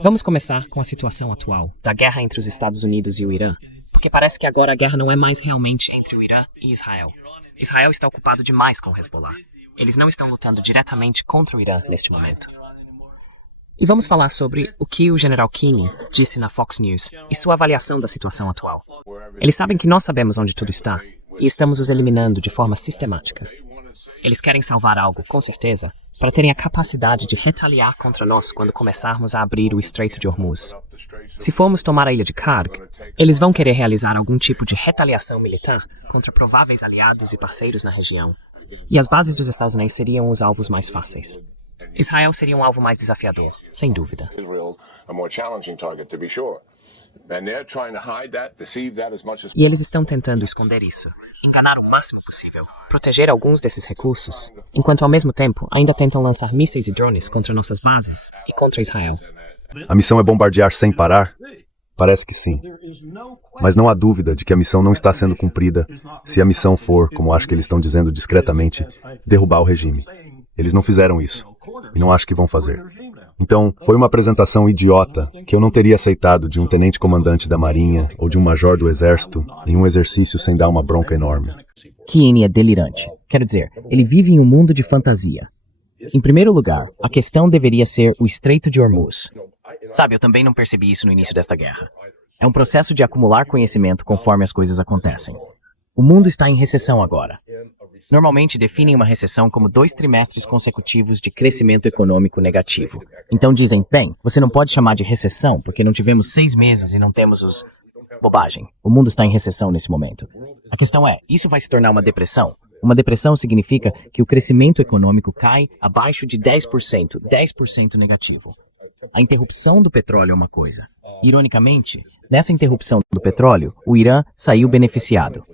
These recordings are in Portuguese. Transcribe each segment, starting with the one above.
Vamos começar com a situação atual da guerra entre os Estados Unidos e o Irã, porque parece que agora a guerra não é mais realmente entre o Irã e Israel. Israel está ocupado demais com o Hezbollah. Eles não estão lutando diretamente contra o Irã neste momento. E vamos falar sobre o que o general Kinney disse na Fox News e sua avaliação da situação atual. Eles sabem que nós sabemos onde tudo está e estamos os eliminando de forma sistemática. Eles querem salvar algo, com certeza, para terem a capacidade de retaliar contra nós quando começarmos a abrir o Estreito de Hormuz. Se formos tomar a ilha de Karg, eles vão querer realizar algum tipo de retaliação militar contra prováveis aliados e parceiros na região. E as bases dos Estados Unidos seriam os alvos mais fáceis. Israel seria um alvo mais desafiador, sem dúvida. E eles estão tentando esconder isso, enganar o máximo possível, proteger alguns desses recursos, enquanto ao mesmo tempo ainda tentam lançar mísseis e drones contra nossas bases e contra Israel. A missão é bombardear sem parar? Parece que sim. Mas não há dúvida de que a missão não está sendo cumprida se a missão for, como acho que eles estão dizendo discretamente, derrubar o regime. Eles não fizeram isso. E não acho que vão fazer. Então, foi uma apresentação idiota que eu não teria aceitado de um tenente-comandante da Marinha ou de um major do Exército em um exercício sem dar uma bronca enorme. Kinney é delirante. Quero dizer, ele vive em um mundo de fantasia. Em primeiro lugar, a questão deveria ser o Estreito de Hormuz. Sabe, eu também não percebi isso no início desta guerra. É um processo de acumular conhecimento conforme as coisas acontecem. O mundo está em recessão agora. Normalmente definem uma recessão como 2 trimestres consecutivos de crescimento econômico negativo. Então dizem, bem, você não pode chamar de recessão porque não tivemos 6 meses e não temos os... Bobagem. O mundo está em recessão nesse momento. A questão é, isso vai se tornar uma depressão? Uma depressão significa que o crescimento econômico cai abaixo de 10% negativo. A interrupção do petróleo é uma coisa. Ironicamente, nessa interrupção do petróleo, o Irã saiu beneficiado.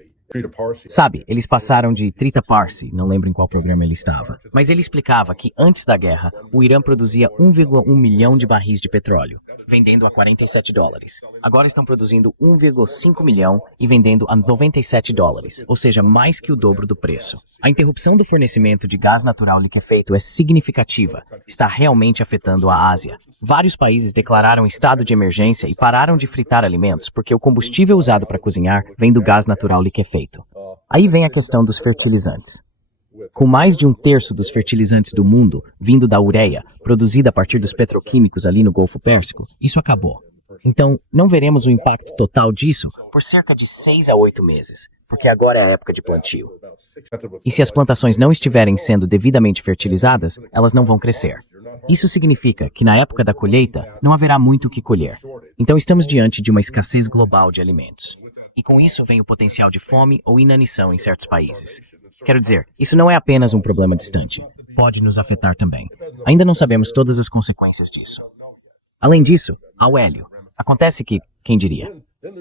Sabe, eles passaram de Trita Parsi, não lembro em qual programa ele estava, mas ele explicava que antes da guerra, o Irã produzia 1,1 milhão de barris de petróleo, vendendo a $47. Agora estão produzindo 1,5 milhão e vendendo a $97, ou seja, mais que o dobro do preço. A interrupção do fornecimento de gás natural liquefeito é significativa, está realmente afetando a Ásia. Vários países declararam estado de emergência e pararam de fritar alimentos porque o combustível usado para cozinhar vem do gás natural liquefeito. Aí vem a questão dos fertilizantes. Com mais de 1/3 dos fertilizantes do mundo vindo da ureia, produzida a partir dos petroquímicos ali no Golfo Pérsico, isso acabou. Então, não veremos o impacto total disso por cerca de 6 a 8 meses, porque agora é a época de plantio. E se as plantações não estiverem sendo devidamente fertilizadas, elas não vão crescer. Isso significa que na época da colheita não haverá muito o que colher. Então estamos diante de uma escassez global de alimentos. E com isso vem o potencial de fome ou inanição em certos países. Quero dizer, isso não é apenas um problema distante. Pode nos afetar também. Ainda não sabemos todas as consequências disso. Além disso, há o hélio. Acontece que, quem diria?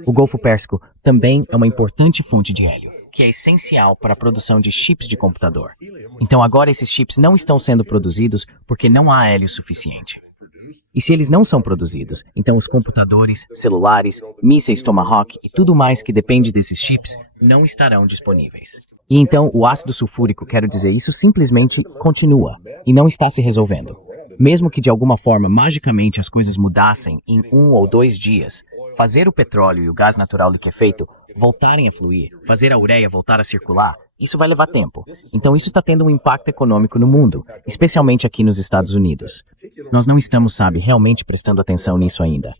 O Golfo Pérsico também é uma importante fonte de hélio, que é essencial para a produção de chips de computador. Então agora esses chips não estão sendo produzidos porque não há hélio suficiente. E se eles não são produzidos, então os computadores, celulares, mísseis Tomahawk e tudo mais que depende desses chips não estarão disponíveis. E então o ácido sulfúrico, quero dizer, isso simplesmente continua e não está se resolvendo. Mesmo que de alguma forma, magicamente, as coisas mudassem em 1 ou 2 dias, fazer o petróleo e o gás natural liquefeito voltarem a fluir, fazer a ureia voltar a circular, isso vai levar tempo. Então isso está tendo um impacto econômico no mundo, especialmente aqui nos Estados Unidos. Nós não estamos, sabe, realmente prestando atenção nisso ainda.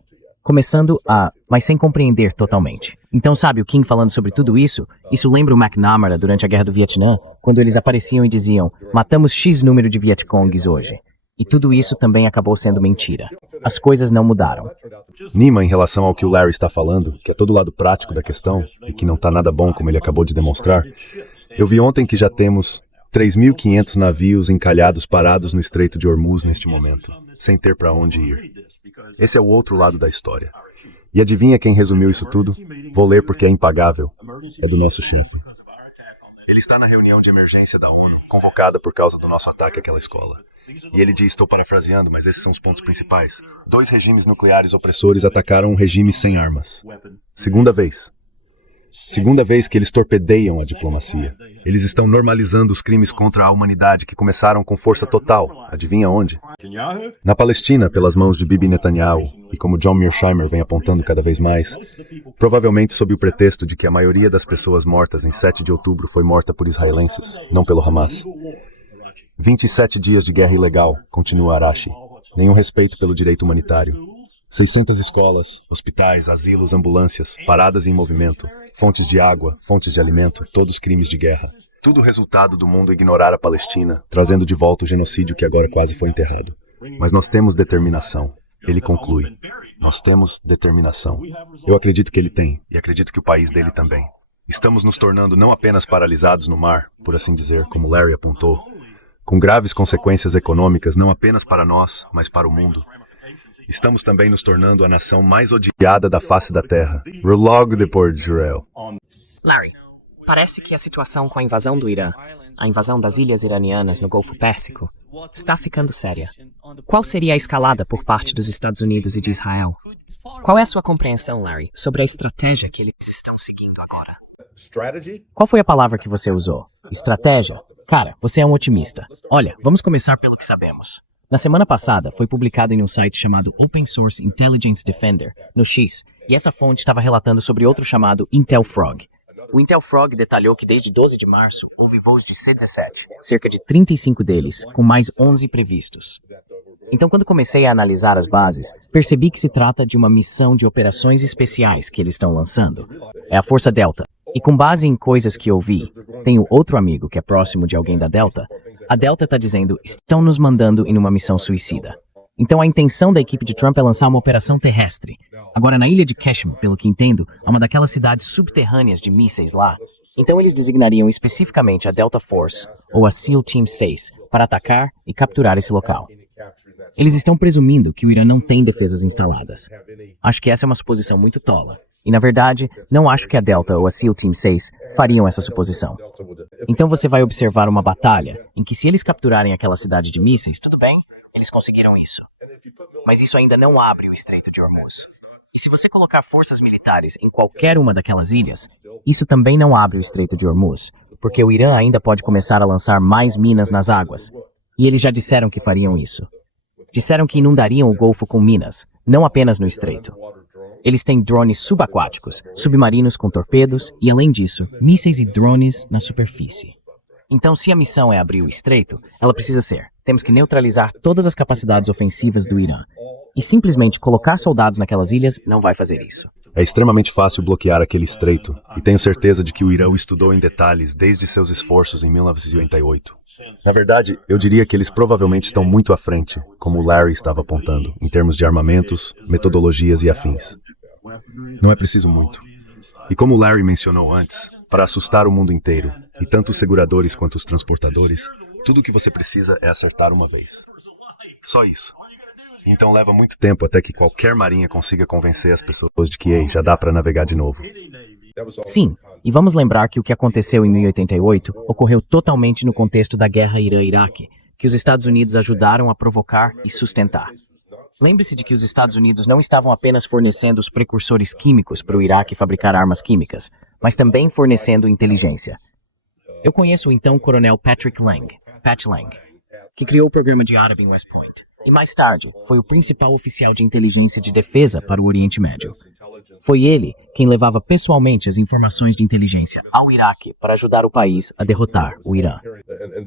Mas sem compreender totalmente. Então, sabe, o King falando sobre tudo isso lembra o McNamara durante a Guerra do Vietnã, quando eles apareciam e diziam, matamos X número de Vietcongs hoje. E tudo isso também acabou sendo mentira. As coisas não mudaram. Nima, em relação ao que o Larry está falando, que é todo o lado prático da questão, e que não está nada bom como ele acabou de demonstrar, eu vi ontem que já temos 3.500 navios encalhados parados no Estreito de Hormuz neste momento, sem ter para onde ir. Esse é o outro lado da história. E adivinha quem resumiu isso tudo? Vou ler porque é impagável. É do nosso chefe. Ele está na reunião de emergência da ONU, convocada por causa do nosso ataque àquela escola. E ele diz, estou parafraseando, mas esses são os pontos principais. 2 regimes nucleares opressores atacaram um regime sem armas. Segunda vez. Segunda vez que eles torpedeiam a diplomacia. Eles estão normalizando os crimes contra a humanidade que começaram com força total. Adivinha onde? Na Palestina, pelas mãos de Bibi Netanyahu, e como John Mearsheimer vem apontando cada vez mais, provavelmente sob o pretexto de que a maioria das pessoas mortas em 7 de outubro foi morta por israelenses, não pelo Hamas. 27 dias de guerra ilegal, continua Arashi. Nenhum respeito pelo direito humanitário. 600 escolas, hospitais, asilos, ambulâncias, paradas em movimento, fontes de água, fontes de alimento, todos crimes de guerra. Tudo resultado do mundo ignorar a Palestina, trazendo de volta o genocídio que agora quase foi enterrado. Mas nós temos determinação. Ele conclui. Nós temos determinação. Eu acredito que ele tem, e acredito que o país dele também. Estamos nos tornando não apenas paralisados no mar, por assim dizer, como Larry apontou, com graves consequências econômicas não apenas para nós, mas para o mundo. Estamos também nos tornando a nação mais odiada da face da Terra. Relog de Port Jurel. Larry, parece que a situação com a invasão do Irã, a invasão das ilhas iranianas no Golfo Pérsico, está ficando séria. Qual seria a escalada por parte dos Estados Unidos e de Israel? Qual é a sua compreensão, Larry, sobre a estratégia que eles estão seguindo agora? Qual foi a palavra que você usou? Estratégia? Cara, você é um otimista. Olha, vamos começar pelo que sabemos. Na semana passada, foi publicado em um site chamado Open Source Intelligence Defender, no X, e essa fonte estava relatando sobre outro chamado Intel Frog. O Intel Frog detalhou que desde 12 de março houve voos de C-17, cerca de 35 deles, com mais 11 previstos. Então, quando comecei a analisar as bases, percebi que se trata de uma missão de operações especiais que eles estão lançando. É a Força Delta. E com base em coisas que ouvi, tenho outro amigo que é próximo de alguém da Delta, a Delta está dizendo, estão nos mandando em uma missão suicida. Então a intenção da equipe de Trump é lançar uma operação terrestre. Agora na ilha de Kashmir, pelo que entendo, há uma daquelas cidades subterrâneas de mísseis lá. Então eles designariam especificamente a Delta Force, ou a SEAL Team 6, para atacar e capturar esse local. Eles estão presumindo que o Irã não tem defesas instaladas. Acho que essa é uma suposição muito tola. E, na verdade, não acho que a Delta ou a SEAL Team 6 fariam essa suposição. Então você vai observar uma batalha em que se eles capturarem aquela cidade de mísseis, tudo bem, eles conseguiram isso. Mas isso ainda não abre o Estreito de Hormuz. E se você colocar forças militares em qualquer uma daquelas ilhas, isso também não abre o Estreito de Hormuz, porque o Irã ainda pode começar a lançar mais minas nas águas. E eles já disseram que fariam isso. Disseram que inundariam o Golfo com minas, não apenas no Estreito. Eles têm drones subaquáticos, submarinos com torpedos e, além disso, mísseis e drones na superfície. Então, se a missão é abrir o estreito, ela precisa ser. Temos que neutralizar todas as capacidades ofensivas do Irã. E simplesmente colocar soldados naquelas ilhas não vai fazer isso. É extremamente fácil bloquear aquele estreito, e tenho certeza de que o Irã o estudou em detalhes desde seus esforços em 1988. Na verdade, eu diria que eles provavelmente estão muito à frente, como o Larry estava apontando, em termos de armamentos, metodologias e afins. Não é preciso muito. E como o Larry mencionou antes, para assustar o mundo inteiro, e tanto os seguradores quanto os transportadores, tudo o que você precisa é acertar uma vez. Só isso. Então leva muito tempo até que qualquer marinha consiga convencer as pessoas de que, ei, já dá para navegar de novo. Sim, e vamos lembrar que o que aconteceu em 1088 ocorreu totalmente no contexto da guerra Irã-Iraque, que os Estados Unidos ajudaram a provocar e sustentar. Lembre-se de que os Estados Unidos não estavam apenas fornecendo os precursores químicos para o Iraque fabricar armas químicas, mas também fornecendo inteligência. Eu conheço o então coronel Patrick Lang, Pat Lang, que criou o programa de árabe em West Point, e mais tarde foi o principal oficial de inteligência de defesa para o Oriente Médio. Foi ele quem levava pessoalmente as informações de inteligência ao Iraque para ajudar o país a derrotar o Irã.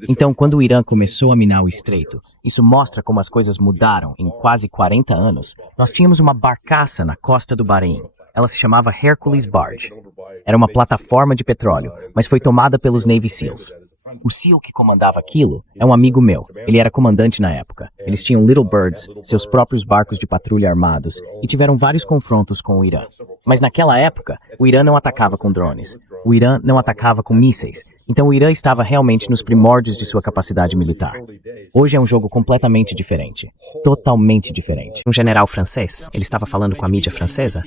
Então, quando o Irã começou a minar o estreito, isso mostra como as coisas mudaram em quase 40 anos. Nós tínhamos uma barcaça na costa do Bahrein. Ela se chamava Hercules Barge. Era uma plataforma de petróleo, mas foi tomada pelos Navy SEALs. O SEAL que comandava aquilo é um amigo meu. Ele era comandante na época. Eles tinham Little Birds, seus próprios barcos de patrulha armados, e tiveram vários confrontos com o Irã. Mas naquela época, o Irã não atacava com drones. O Irã não atacava com mísseis. Então o Irã estava realmente nos primórdios de sua capacidade militar. Hoje é um jogo completamente diferente. Totalmente diferente. Um general francês, ele estava falando com a mídia francesa,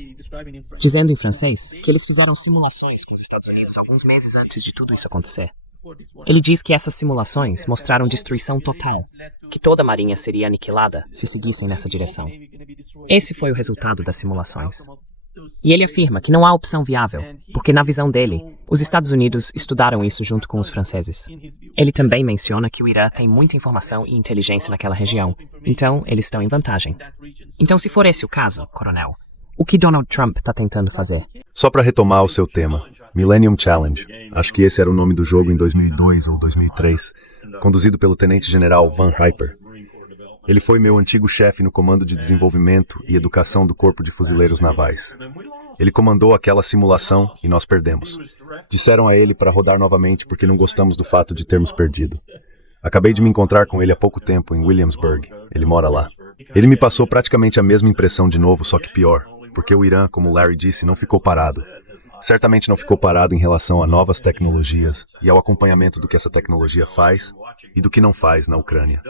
dizendo em francês que eles fizeram simulações com os Estados Unidos alguns meses antes de tudo isso acontecer. Ele diz que essas simulações mostraram destruição total, que toda a marinha seria aniquilada se seguissem nessa direção. Esse foi o resultado das simulações. E ele afirma que não há opção viável, porque na visão dele, os Estados Unidos estudaram isso junto com os franceses. Ele também menciona que o Irã tem muita informação e inteligência naquela região, então eles estão em vantagem. Então, se for esse o caso, coronel, o que Donald Trump está tentando fazer? Só para retomar o seu tema, Millennium Challenge, acho que esse era o nome do jogo em 2002 ou 2003, conduzido pelo tenente-general Van Hyper. Ele foi meu antigo chefe no Comando de Desenvolvimento e Educação do Corpo de Fuzileiros Navais. Ele comandou aquela simulação e nós perdemos. Disseram a ele para rodar novamente porque não gostamos do fato de termos perdido. Acabei de me encontrar com ele há pouco tempo em Williamsburg. Ele mora lá. Ele me passou praticamente a mesma impressão de novo, só que pior, porque o Irã, como Larry disse, não ficou parado. Certamente não ficou parado em relação a novas tecnologias e ao acompanhamento do que essa tecnologia faz e do que não faz na Ucrânia.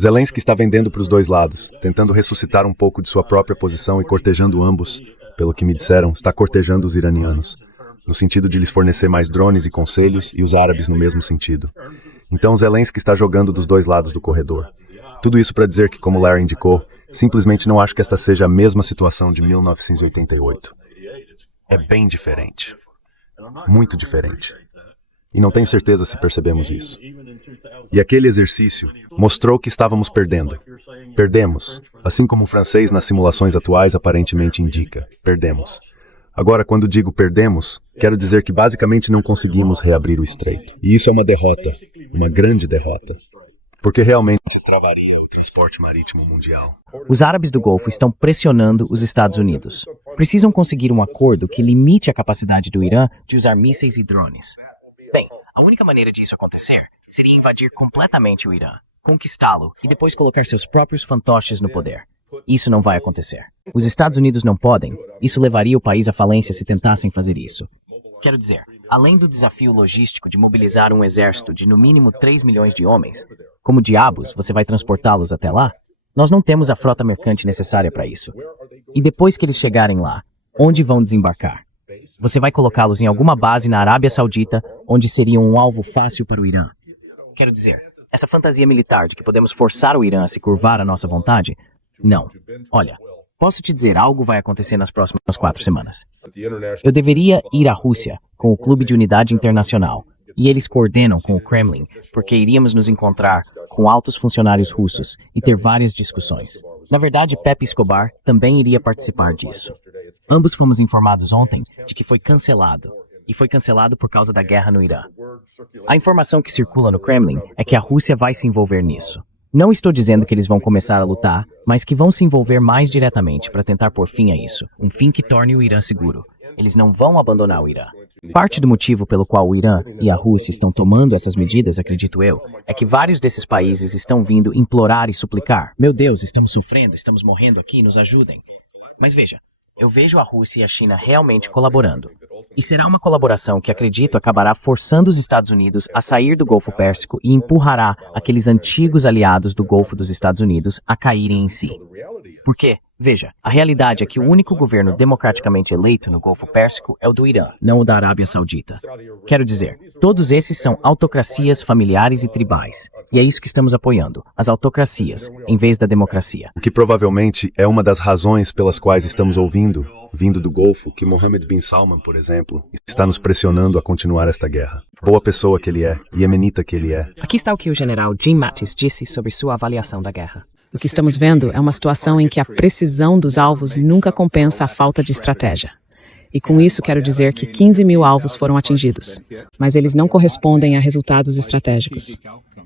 Zelensky está vendendo para os dois lados, tentando ressuscitar um pouco de sua própria posição e cortejando ambos, pelo que me disseram, está cortejando os iranianos, no sentido de lhes fornecer mais drones e conselhos, e os árabes no mesmo sentido. Então Zelensky está jogando dos dois lados do corredor. Tudo isso para dizer que, como Larry indicou, simplesmente não acho que esta seja a mesma situação de 1988. É bem diferente. Muito diferente. E não tenho certeza se percebemos isso. E aquele exercício mostrou que estávamos perdendo. Perdemos, assim como o francês nas simulações atuais aparentemente indica. Perdemos. Agora, quando digo perdemos, quero dizer que basicamente não conseguimos reabrir o estreito. E isso é uma derrota, uma grande derrota. Porque realmente travaria o transporte marítimo mundial. Os árabes do Golfo estão pressionando os Estados Unidos. Precisam conseguir um acordo que limite a capacidade do Irã de usar mísseis e drones. Bem, a única maneira disso acontecer seria invadir completamente o Irã, conquistá-lo e depois colocar seus próprios fantoches no poder. Isso não vai acontecer. Os Estados Unidos não podem. Isso levaria o país à falência se tentassem fazer isso. Quero dizer, além do desafio logístico de mobilizar um exército de no mínimo 3 milhões de homens, como diabos você vai transportá-los até lá? Nós não temos a frota mercante necessária para isso. E depois que eles chegarem lá, onde vão desembarcar? Você vai colocá-los em alguma base na Arábia Saudita, onde seriam um alvo fácil para o Irã. Quero dizer, essa fantasia militar de que podemos forçar o Irã a se curvar à nossa vontade? Não. Olha, posso te dizer, algo vai acontecer nas próximas 4 semanas. Eu deveria ir à Rússia com o Clube de Unidade Internacional, e eles coordenam com o Kremlin, porque iríamos nos encontrar com altos funcionários russos e ter várias discussões. Na verdade, Pepe Escobar também iria participar disso. Ambos fomos informados ontem de que foi cancelado, e foi cancelado por causa da guerra no Irã. A informação que circula no Kremlin é que a Rússia vai se envolver nisso. Não estou dizendo que eles vão começar a lutar, mas que vão se envolver mais diretamente para tentar pôr fim a isso, um fim que torne o Irã seguro. Eles não vão abandonar o Irã. Parte do motivo pelo qual o Irã e a Rússia estão tomando essas medidas, acredito eu, é que vários desses países estão vindo implorar e suplicar. Meu Deus, estamos sofrendo, estamos morrendo aqui, nos ajudem. Mas veja, eu vejo a Rússia e a China realmente colaborando. E será uma colaboração que acredito acabará forçando os Estados Unidos a sair do Golfo Pérsico e empurrará aqueles antigos aliados do Golfo dos Estados Unidos a caírem em si. Porque, veja, a realidade é que o único governo democraticamente eleito no Golfo Pérsico é o do Irã, não o da Arábia Saudita. Quero dizer, todos esses são autocracias familiares e tribais. E é isso que estamos apoiando, as autocracias, em vez da democracia. O que provavelmente é uma das razões pelas quais estamos ouvindo, vindo do Golfo, que Mohammed bin Salman, por exemplo, está nos pressionando a continuar esta guerra. Boa pessoa que ele é, iemenita que ele é. Aqui está o que o general Jim Mattis disse sobre sua avaliação da guerra. O que estamos vendo é uma situação em que a precisão dos alvos nunca compensa a falta de estratégia. E com isso quero dizer que 15 mil alvos foram atingidos, mas eles não correspondem a resultados estratégicos.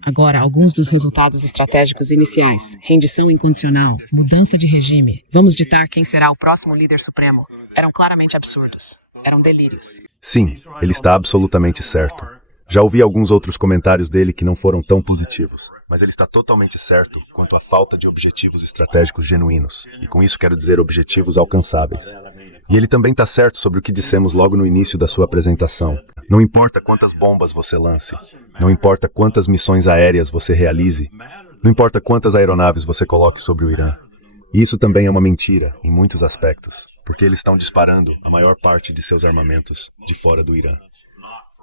Agora, alguns dos resultados estratégicos iniciais, rendição incondicional, mudança de regime, vamos ditar quem será o próximo líder supremo, eram claramente absurdos, eram delírios. Sim, ele está absolutamente certo. Já ouvi alguns outros comentários dele que não foram tão positivos, mas ele está totalmente certo quanto à falta de objetivos estratégicos genuínos, e com isso quero dizer objetivos alcançáveis. E ele também está certo sobre o que dissemos logo no início da sua apresentação. Não importa quantas bombas você lance, não importa quantas missões aéreas você realize, não importa quantas aeronaves você coloque sobre o Irã. E isso também é uma mentira, em muitos aspectos, porque eles estão disparando a maior parte de seus armamentos de fora do Irã.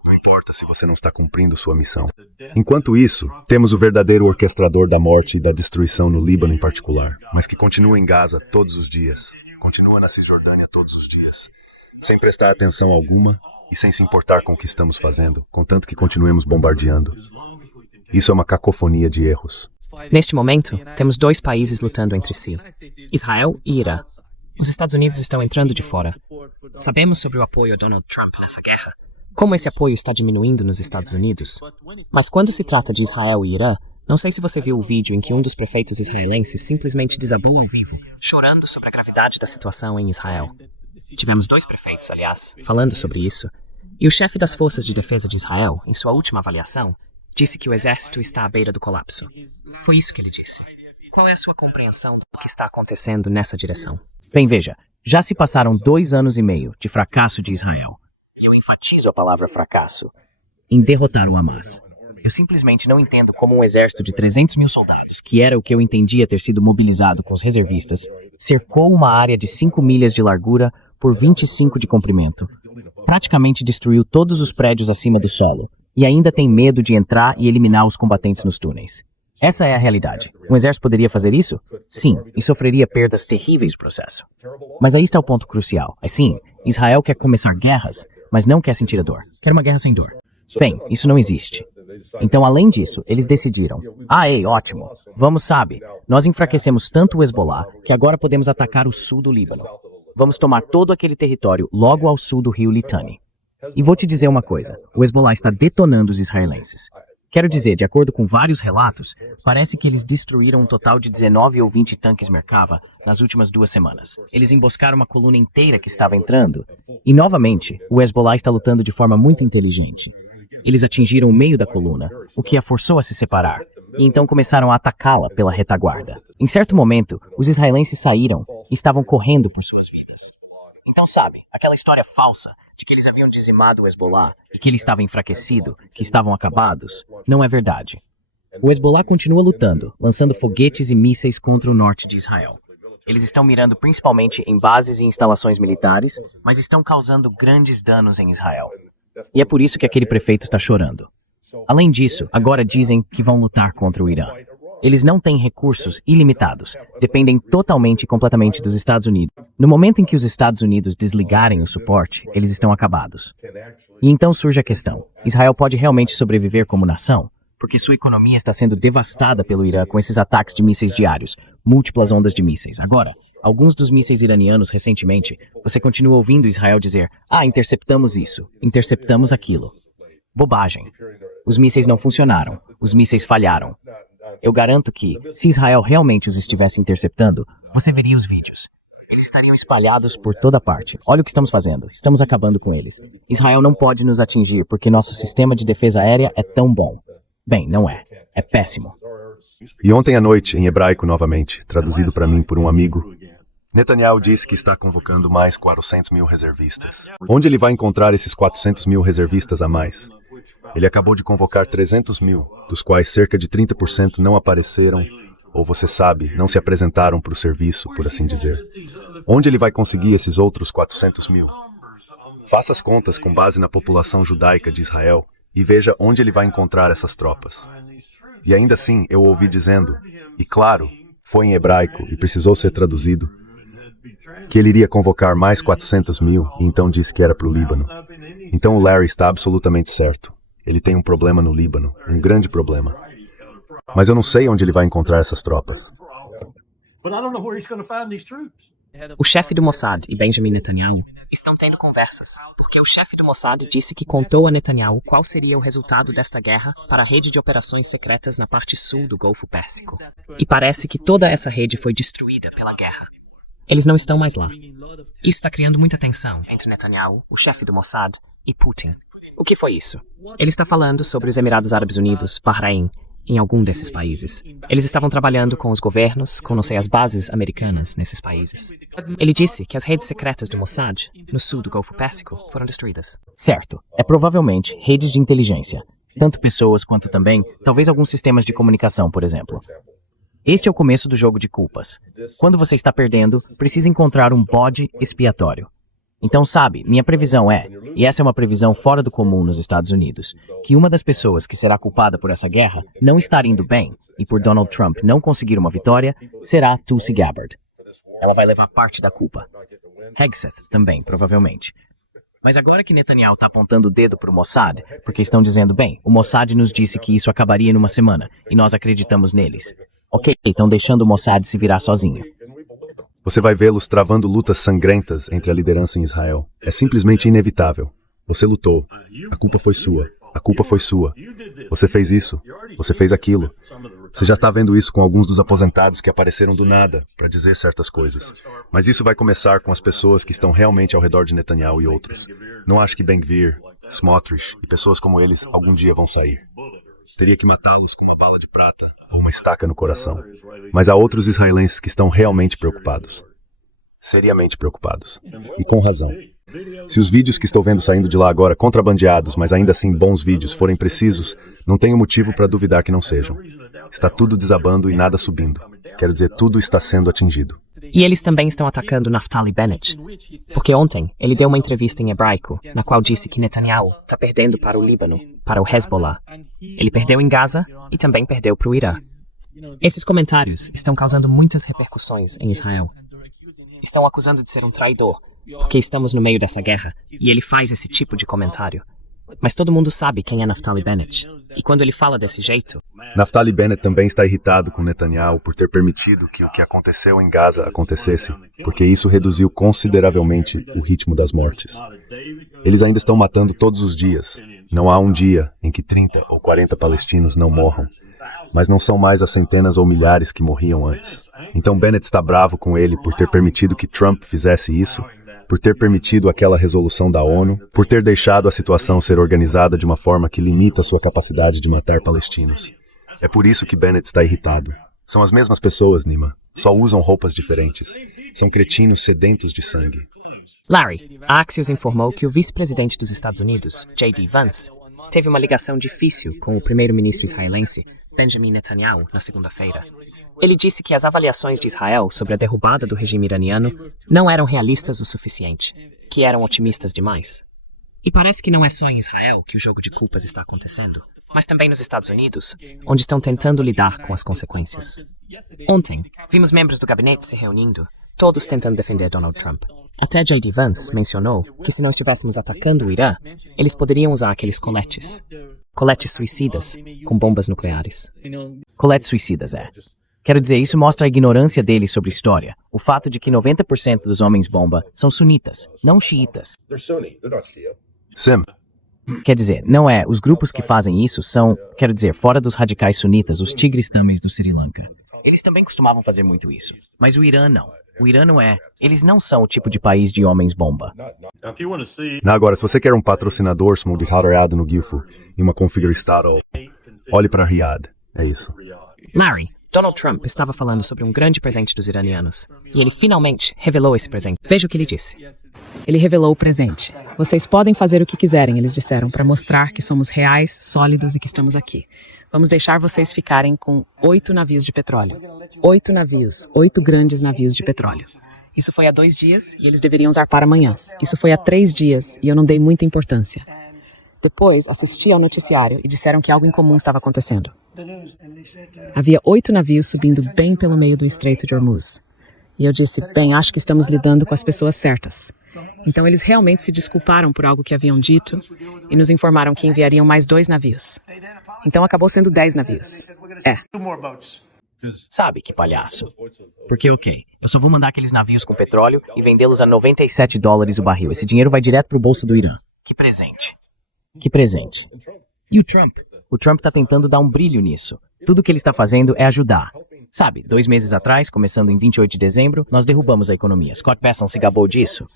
Não importa se você não está cumprindo sua missão. Enquanto isso, temos o verdadeiro orquestrador da morte e da destruição no Líbano em particular, mas que continua em Gaza todos os dias. continua na Cisjordânia todos os dias, sem prestar atenção alguma e sem se importar com o que estamos fazendo, contanto que continuemos bombardeando. Isso é uma cacofonia de erros. Neste momento, temos dois países lutando entre si, Israel e Irã. Os Estados Unidos estão entrando de fora. Sabemos sobre o apoio a Donald Trump nessa guerra, como esse apoio está diminuindo nos Estados Unidos. Mas quando se trata de Israel e Irã, não sei se você viu o vídeo em que um dos prefeitos israelenses simplesmente desabou ao vivo, chorando sobre a gravidade da situação em Israel. Tivemos dois prefeitos, aliás, falando sobre isso, e o chefe das Forças de Defesa de Israel, em sua última avaliação, disse que o exército está à beira do colapso. Foi isso que ele disse. Qual é a sua compreensão do que está acontecendo nessa direção? Bem, veja, já se passaram 2 anos e meio de fracasso de Israel. E eu enfatizo a palavra fracasso em derrotar o Hamas. Eu simplesmente não entendo como um exército de 300 mil soldados, que era o que eu entendia ter sido mobilizado com os reservistas, cercou uma área de 5 milhas de largura por 25 de comprimento. Praticamente destruiu todos os prédios acima do solo, e ainda tem medo de entrar e eliminar os combatentes nos túneis. Essa é a realidade. Um exército poderia fazer isso? Sim, e sofreria perdas terríveis no processo. Mas aí está o ponto crucial. Assim, Israel quer começar guerras, mas não quer sentir a dor. Quer uma guerra sem dor. Bem, isso não existe. Então, além disso, eles decidiram, ótimo, vamos, nós enfraquecemos tanto o Hezbollah que agora podemos atacar o sul do Líbano. Vamos tomar todo aquele território logo ao sul do rio Litani. E vou te dizer uma coisa, o Hezbollah está detonando os israelenses. Quero dizer, de acordo com vários relatos, parece que eles destruíram um total de 19 ou 20 tanques Merkava nas últimas 2 semanas. Eles emboscaram uma coluna inteira que estava entrando. E, novamente, o Hezbollah está lutando de forma muito inteligente. Eles atingiram o meio da coluna, o que a forçou a se separar, e então começaram a atacá-la pela retaguarda. Em certo momento, os israelenses saíram e estavam correndo por suas vidas. Então, aquela história falsa de que eles haviam dizimado o Hezbollah e que ele estava enfraquecido, que estavam acabados, não é verdade. O Hezbollah continua lutando, lançando foguetes e mísseis contra o norte de Israel. Eles estão mirando principalmente em bases e instalações militares, mas estão causando grandes danos em Israel. E é por isso que aquele prefeito está chorando. Além disso, agora dizem que vão lutar contra o Irã. Eles não têm recursos ilimitados, dependem totalmente e completamente dos Estados Unidos. No momento em que os Estados Unidos desligarem o suporte, eles estão acabados. E então surge a questão, Israel pode realmente sobreviver como nação? Porque sua economia está sendo devastada pelo Irã com esses ataques de mísseis diários, múltiplas ondas de mísseis. Agora, alguns dos mísseis iranianos recentemente, você continua ouvindo Israel dizer, interceptamos isso, interceptamos aquilo. Bobagem. Os mísseis não funcionaram, os mísseis falharam. Eu garanto que, se Israel realmente os estivesse interceptando, você veria os vídeos. Eles estariam espalhados por toda parte. Olha o que estamos fazendo. Estamos acabando com eles. Israel não pode nos atingir porque nosso sistema de defesa aérea é tão bom. Bem, não é. É péssimo. E ontem à noite, em hebraico novamente, traduzido para mim por um amigo, Netanyahu disse que está convocando mais 400 mil reservistas. Onde ele vai encontrar esses 400 mil reservistas a mais? Ele acabou de convocar 300 mil, dos quais cerca de 30% não apareceram, ou você sabe, não se apresentaram para o serviço, por assim dizer. Onde ele vai conseguir esses outros 400 mil? Faça as contas com base na população judaica de Israel e veja onde ele vai encontrar essas tropas. E ainda assim, eu ouvi dizendo, e claro, foi em hebraico e precisou ser traduzido, que ele iria convocar mais 400 mil e então disse que era para o Líbano. Então o Larry está absolutamente certo. Ele tem um problema no Líbano, um grande problema. Mas eu não sei onde ele vai encontrar essas tropas. O chefe do Mossad e Benjamin Netanyahu estão tendo conversas, porque o chefe do Mossad disse que contou a Netanyahu qual seria o resultado desta guerra para a rede de operações secretas na parte sul do Golfo Pérsico. E parece que toda essa rede foi destruída pela guerra. Eles não estão mais lá. Isso está criando muita tensão entre Netanyahu, o chefe do Mossad, e Putin. O que foi isso? Ele está falando sobre os Emirados Árabes Unidos, Bahrein, em algum desses países. Eles estavam trabalhando com os governos, com as bases americanas nesses países. Ele disse que as redes secretas do Mossad, no sul do Golfo Pérsico, foram destruídas. Certo. É provavelmente redes de inteligência. Tanto pessoas quanto também, talvez alguns sistemas de comunicação, por exemplo. Este é o começo do jogo de culpas. Quando você está perdendo, precisa encontrar um bode expiatório. Então, minha previsão é, e essa é uma previsão fora do comum nos Estados Unidos, que uma das pessoas que será culpada por essa guerra não estar indo bem, e por Donald Trump não conseguir uma vitória, será Tulsi Gabbard. Ela vai levar parte da culpa. Hegseth também, provavelmente. Mas agora que Netanyahu está apontando o dedo para o Mossad, porque estão dizendo, bem, o Mossad nos disse que isso acabaria em uma semana, e nós acreditamos neles. Ok, estão deixando o Mossad se virar sozinho. Você vai vê-los travando lutas sangrentas entre a liderança em Israel. É simplesmente inevitável. Você lutou. A culpa foi sua. A culpa foi sua. Você fez isso. Você fez aquilo. Você já está vendo isso com alguns dos aposentados que apareceram do nada para dizer certas coisas. Mas isso vai começar com as pessoas que estão realmente ao redor de Netanyahu e outros. Não acho que Ben-Gvir, Smotrich e pessoas como eles algum dia vão sair. Teria que matá-los com uma bala de prata ou uma estaca no coração. Mas há outros israelenses que estão realmente preocupados. Seriamente preocupados. E com razão. Se os vídeos que estou vendo saindo de lá agora, contrabandeados, mas ainda assim bons vídeos, forem precisos, não tenho motivo para duvidar que não sejam. Está tudo desabando e nada subindo. Quero dizer, tudo está sendo atingido. E eles também estão atacando Naftali Bennett. Porque ontem ele deu uma entrevista em hebraico, na qual disse que Netanyahu está perdendo para o Líbano, para o Hezbollah. Ele perdeu em Gaza e também perdeu para o Irã. Esses comentários estão causando muitas repercussões em Israel. Estão acusando de ser um traidor, porque estamos no meio dessa guerra, e ele faz esse tipo de comentário. Mas todo mundo sabe quem é Naftali Bennett. E quando ele fala desse jeito... Naftali Bennett também está irritado com Netanyahu por ter permitido que o que aconteceu em Gaza acontecesse, porque isso reduziu consideravelmente o ritmo das mortes. Eles ainda estão matando todos os dias. Não há um dia em que 30 ou 40 palestinos não morram. Mas não são mais as centenas ou milhares que morriam antes. Então Bennett está bravo com ele por ter permitido que Trump fizesse isso, por ter permitido aquela resolução da ONU, por ter deixado a situação ser organizada de uma forma que limita sua capacidade de matar palestinos. É por isso que Bennett está irritado. São as mesmas pessoas, Nima. Só usam roupas diferentes. São cretinos sedentos de sangue. Larry, a Axios informou que o vice-presidente dos Estados Unidos, J.D. Vance, teve uma ligação difícil com o primeiro-ministro israelense, Benjamin Netanyahu, na segunda-feira. Ele disse que as avaliações de Israel sobre a derrubada do regime iraniano não eram realistas o suficiente, que eram otimistas demais. E parece que não é só em Israel que o jogo de culpas está acontecendo, mas também nos Estados Unidos, onde estão tentando lidar com as consequências. Ontem, vimos membros do gabinete se reunindo, todos tentando defender Donald Trump. Até J.D. Vance mencionou que se não estivéssemos atacando o Irã, eles poderiam usar aqueles coletes. Coletes suicidas com bombas nucleares. Coletes suicidas, é. Quero dizer, isso mostra a ignorância dele sobre história. O fato de que 90% dos homens-bomba são sunitas, não xiitas. Sim. Quer dizer, não é. Os grupos que fazem isso são, quero dizer, fora dos radicais sunitas, os tigres tamis do Sri Lanka. Eles também costumavam fazer muito isso. Mas o Irã não. O Irã não é. Eles não são o tipo de país de homens-bomba. Agora, se você quer um patrocinador smoothie no Gilfo e uma configure Estado, olhe para Riyadh. É isso. Larry, Donald Trump estava falando sobre um grande presente dos iranianos, e ele finalmente revelou esse presente. Veja o que ele disse. Ele revelou o presente. Vocês podem fazer o que quiserem, eles disseram, para mostrar que somos reais, sólidos e que estamos aqui. Vamos deixar vocês ficarem com 8 navios de petróleo. 8 navios, 8 grandes navios de petróleo. Isso foi há 2 dias e eles deveriam zarpar amanhã. Isso foi há 3 dias e eu não dei muita importância. Depois, assisti ao noticiário e disseram que algo incomum estava acontecendo. Havia 8 navios subindo bem pelo meio do Estreito de Hormuz. E eu disse, bem, acho que estamos lidando com as pessoas certas. Então eles realmente se desculparam por algo que haviam dito e nos informaram que enviariam mais 2 navios. Então acabou sendo 10 navios. Sabe, que palhaço. Porque, ok, eu só vou mandar aqueles navios com petróleo e vendê-los a $97 o barril. Esse dinheiro vai direto pro bolso do Irã. Que presente. Que presente. E o Trump? O Trump tá tentando dar um brilho nisso. Tudo que ele está fazendo é ajudar. Sabe, 2 meses atrás, começando em 28 de dezembro, nós derrubamos a economia. Scott Bessent se gabou disso.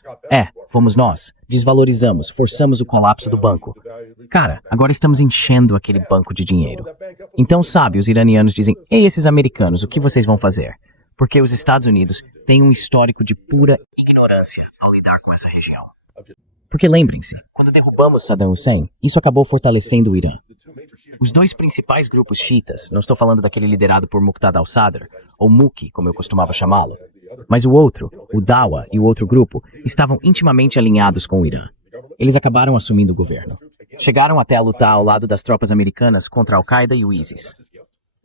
Fomos nós. Desvalorizamos, forçamos o colapso do banco. Cara, agora estamos enchendo aquele banco de dinheiro. Então, sabe, os iranianos dizem, ei, esses americanos, o que vocês vão fazer? Porque os Estados Unidos têm um histórico de pura ignorância ao lidar com essa região. Porque lembrem-se, quando derrubamos Saddam Hussein, isso acabou fortalecendo o Irã. Os 2 principais grupos xiitas, não estou falando daquele liderado por Muqtada al-Sadr, ou Muqi, como eu costumava chamá-lo, mas o outro, o Dawa e o outro grupo, estavam intimamente alinhados com o Irã. Eles acabaram assumindo o governo. Chegaram até a lutar ao lado das tropas americanas contra a Al-Qaeda e o ISIS.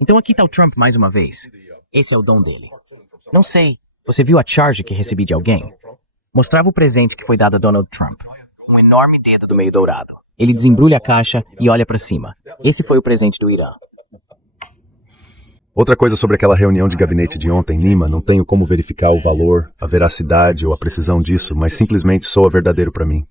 Então aqui está o Trump mais uma vez. Esse é o dom dele. Não sei, Você viu a charge que recebi de alguém? Mostrava o presente que foi dado a Donald Trump. Um enorme dedo do meio dourado. Ele desembrulha a caixa e olha para cima. Esse foi o presente do Irã. Outra coisa sobre aquela reunião de gabinete de ontem, Nima, não tenho como verificar o valor, a veracidade ou a precisão disso, mas simplesmente soa verdadeiro para mim.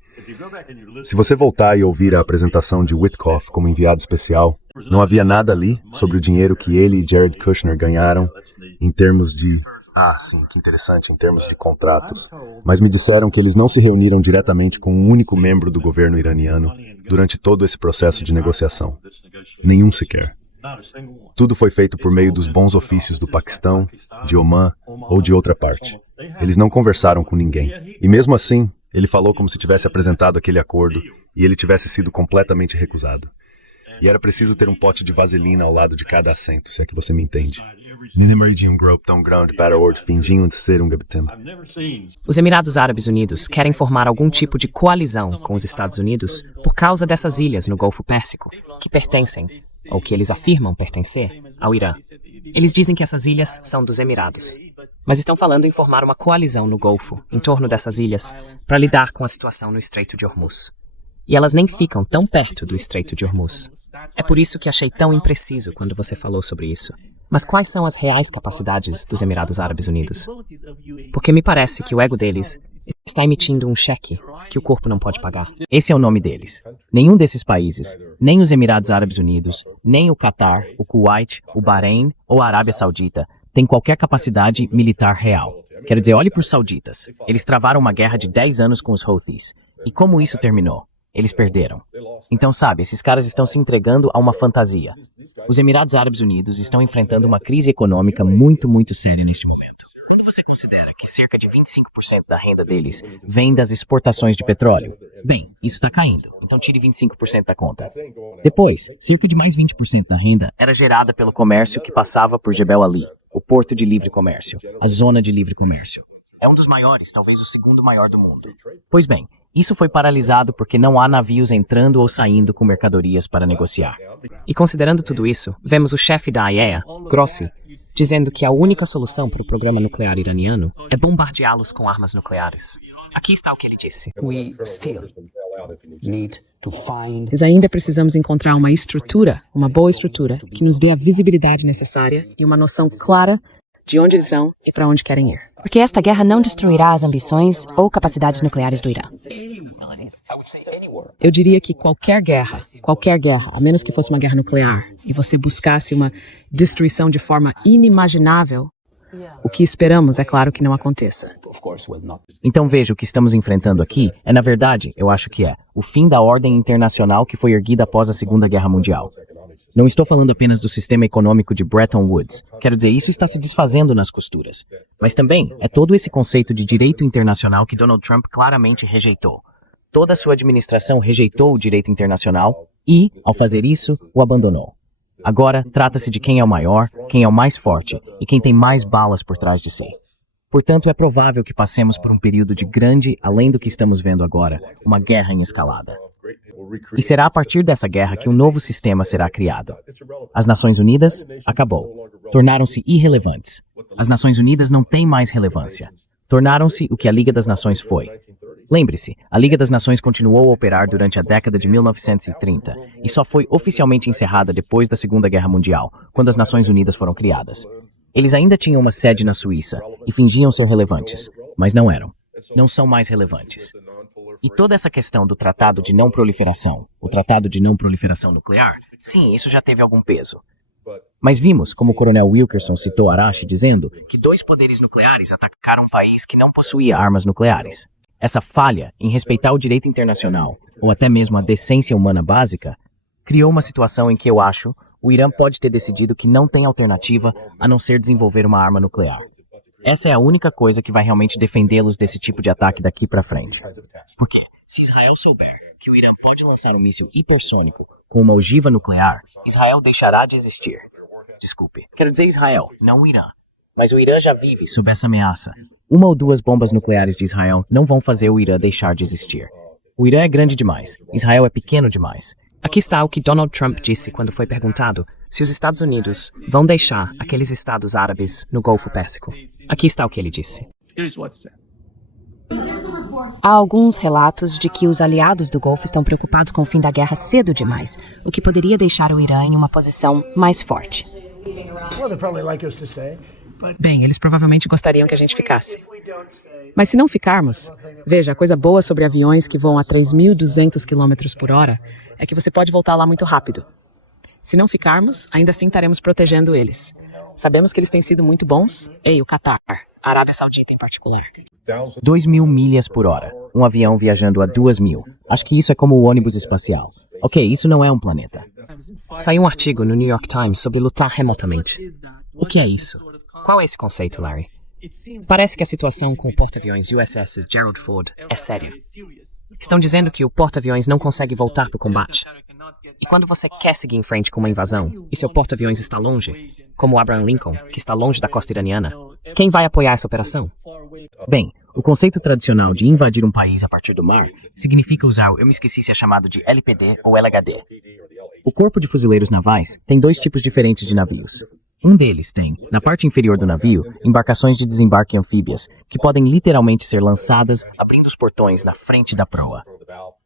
Se você voltar e ouvir a apresentação de Witkoff como enviado especial, não havia nada ali sobre o dinheiro que ele e Jared Kushner ganharam em termos de... Ah, sim, que interessante, em termos de contratos. Mas me disseram que eles não se reuniram diretamente com um único membro do governo iraniano durante todo esse processo de negociação. Nenhum sequer. Tudo foi feito por meio dos bons ofícios do Paquistão, de Omã ou de outra parte. Eles não conversaram com ninguém. E mesmo assim, ele falou como se tivesse apresentado aquele acordo e ele tivesse sido completamente recusado. E era preciso ter um pote de vaselina ao lado de cada assento, se é que você me entende. Nem de um grupo tão grande para outro fingindo ser um gabitem. Os Emirados Árabes Unidos querem formar algum tipo de coalizão com os Estados Unidos por causa dessas ilhas no Golfo Pérsico, que pertencem, ou que eles afirmam pertencer, ao Irã. Eles dizem que essas ilhas são dos Emirados, mas estão falando em formar uma coalizão no Golfo, em torno dessas ilhas, para lidar com a situação no Estreito de Hormuz. E elas nem ficam tão perto do Estreito de Hormuz. É por isso que achei tão impreciso quando você falou sobre isso. Mas quais são as reais capacidades dos Emirados Árabes Unidos? Porque me parece que o ego deles está emitindo um cheque que o corpo não pode pagar. Esse é o nome deles. Nenhum desses países, nem os Emirados Árabes Unidos, nem o Catar, o Kuwait, o Bahrein ou a Arábia Saudita, tem qualquer capacidade militar real. Quero dizer, olhe para os sauditas. Eles travaram uma guerra de 10 anos com os Houthis. E como isso terminou? Eles perderam. Então, sabe, esses caras estão se entregando a uma fantasia. Os Emirados Árabes Unidos estão enfrentando uma crise econômica muito séria neste momento. Quando você considera que cerca de 25% da renda deles vem das exportações de petróleo, bem, isso está caindo, então tire 25% da conta. Depois, cerca de mais 20% da renda era gerada pelo comércio que passava por Jebel Ali, o porto de livre comércio, a zona de livre comércio. É um dos maiores, talvez o segundo maior do mundo. Pois bem, isso foi paralisado porque não há navios entrando ou saindo com mercadorias para negociar. E considerando tudo isso, vemos o chefe da IAEA, Grossi, dizendo que a única solução para o programa nuclear iraniano é bombardeá-los com armas nucleares. Aqui está o que ele disse. Nós ainda precisamos encontrar uma estrutura, uma boa estrutura, que nos dê a visibilidade necessária e uma noção clara de onde eles estão e para onde querem ir. Porque esta guerra não destruirá as ambições ou capacidades nucleares do Irã. Eu diria que qualquer guerra, a menos que fosse uma guerra nuclear, e você buscasse uma destruição de forma inimaginável, o que esperamos é claro que não aconteça. Então veja, o que estamos enfrentando aqui é, na verdade, eu acho que é o fim da ordem internacional que foi erguida após a Segunda Guerra Mundial. Não estou falando apenas do sistema econômico de Bretton Woods. Quero dizer, isso está se desfazendo nas costuras. Mas também é todo esse conceito de direito internacional que Donald Trump claramente rejeitou. Toda a sua administração rejeitou o direito internacional e, ao fazer isso, o abandonou. Agora, trata-se de quem é o maior, quem é o mais forte e quem tem mais balas por trás de si. Portanto, é provável que passemos por um período de grande, além do que estamos vendo agora, uma guerra em escalada. E será a partir dessa guerra que um novo sistema será criado. As Nações Unidas acabou. Tornaram-se irrelevantes. As Nações Unidas não têm mais relevância. Tornaram-se o que a Liga das Nações foi. Lembre-se, a Liga das Nações continuou a operar durante a década de 1930 e só foi oficialmente encerrada depois da Segunda Guerra Mundial, quando as Nações Unidas foram criadas. Eles ainda tinham uma sede na Suíça e fingiam ser relevantes, mas não eram. Não são mais relevantes. E toda essa questão do Tratado de Não Proliferação, o Tratado de Não Proliferação Nuclear, sim, isso já teve algum peso. Mas vimos, como o coronel Wilkerson citou Arashi dizendo, que 2 poderes nucleares atacaram um país que não possuía armas nucleares. Essa falha em respeitar o direito internacional, ou até mesmo a decência humana básica, criou uma situação em que eu acho o Irã pode ter decidido que não tem alternativa a não ser desenvolver uma arma nuclear. Essa é a única coisa que vai realmente defendê-los desse tipo de ataque daqui para frente. Porque, se Israel souber que o Irã pode lançar um míssil hipersônico com uma ogiva nuclear, Israel deixará de existir. Desculpe, quero dizer Israel, não o Irã. Mas o Irã já vive sob essa ameaça. 1 ou 2 bombas nucleares de Israel não vão fazer o Irã deixar de existir. O Irã é grande demais, Israel é pequeno demais. Aqui está o que Donald Trump disse quando foi perguntado se os Estados Unidos vão deixar aqueles estados árabes no Golfo Pérsico. Aqui está o que ele disse. Há alguns relatos de que os aliados do Golfo estão preocupados com o fim da guerra cedo demais, o que poderia deixar o Irã em uma posição mais forte. Bem, eles provavelmente gostariam que a gente ficasse. Mas se não ficarmos, veja, a coisa boa sobre aviões que voam a 3.200 km por hora é que você pode voltar lá muito rápido. Se não ficarmos, ainda assim estaremos protegendo eles. Sabemos que eles têm sido muito bons. Ei, o Catar, a Arábia Saudita em particular. 2.000 milhas por hora. Um avião viajando a 2.000. Acho que isso é como o ônibus espacial. Ok, isso não é um planeta. Saiu um artigo no New York Times sobre lutar remotamente. O que é isso? Qual é esse conceito, Larry? Parece que a situação com o porta-aviões USS Gerald Ford é séria. Estão dizendo que o porta-aviões não consegue voltar para o combate. E quando você quer seguir em frente com uma invasão, e seu porta-aviões está longe, como o Abraham Lincoln, que está longe da costa iraniana, quem vai apoiar essa operação? Bem, o conceito tradicional de invadir um país a partir do mar significa usar, eu me esqueci se é chamado de LPD ou LHD. O Corpo de Fuzileiros Navais tem dois tipos diferentes de navios. Um deles tem, na parte inferior do navio, embarcações de desembarque anfíbias, que podem literalmente ser lançadas abrindo os portões na frente da proa.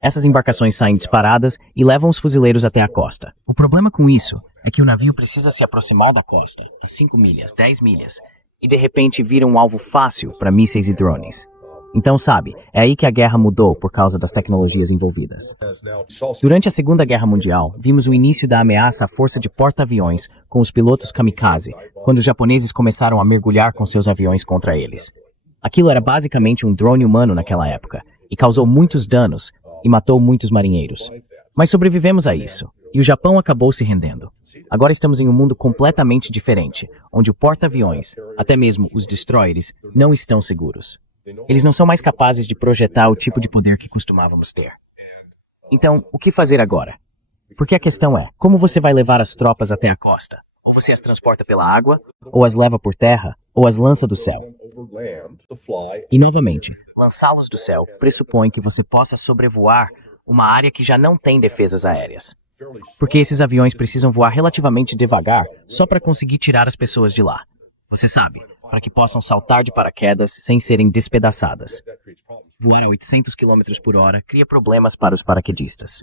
Essas embarcações saem disparadas e levam os fuzileiros até a costa. O problema com isso é que o navio precisa se aproximar da costa, a 5 milhas, 10 milhas, e de repente vira um alvo fácil para mísseis e drones. Então, sabe, é aí que a guerra mudou por causa das tecnologias envolvidas. Durante a Segunda Guerra Mundial, vimos o início da ameaça à força de porta-aviões com os pilotos kamikaze, quando os japoneses começaram a mergulhar com seus aviões contra eles. Aquilo era basicamente um drone humano naquela época, e causou muitos danos e matou muitos marinheiros. Mas sobrevivemos a isso, e o Japão acabou se rendendo. Agora estamos em um mundo completamente diferente, onde o porta-aviões, até mesmo os destroyers, não estão seguros. Eles não são mais capazes de projetar o tipo de poder que costumávamos ter. Então, o que fazer agora? Porque a questão é, como você vai levar as tropas até a costa? Ou você as transporta pela água, ou as leva por terra, ou as lança do céu. E novamente, lançá-los do céu pressupõe que você possa sobrevoar uma área que já não tem defesas aéreas. Porque esses aviões precisam voar relativamente devagar só para conseguir tirar as pessoas de lá. Você sabe, para que possam saltar de paraquedas sem serem despedaçadas. Voar a 800 km por hora cria problemas para os paraquedistas.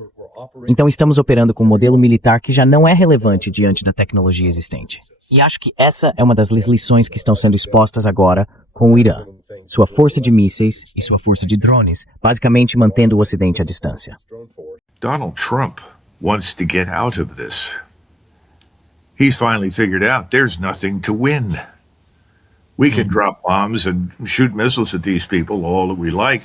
Então estamos operando com um modelo militar que já não é relevante diante da tecnologia existente. E acho que essa é uma das lições que estão sendo expostas agora com o Irã. Sua força de mísseis e sua força de drones, basicamente mantendo o Ocidente à distância. Donald Trump wants to get out of this. He's finally figured out there's nothing to win. We can drop bombs and shoot missiles at these people all that we like.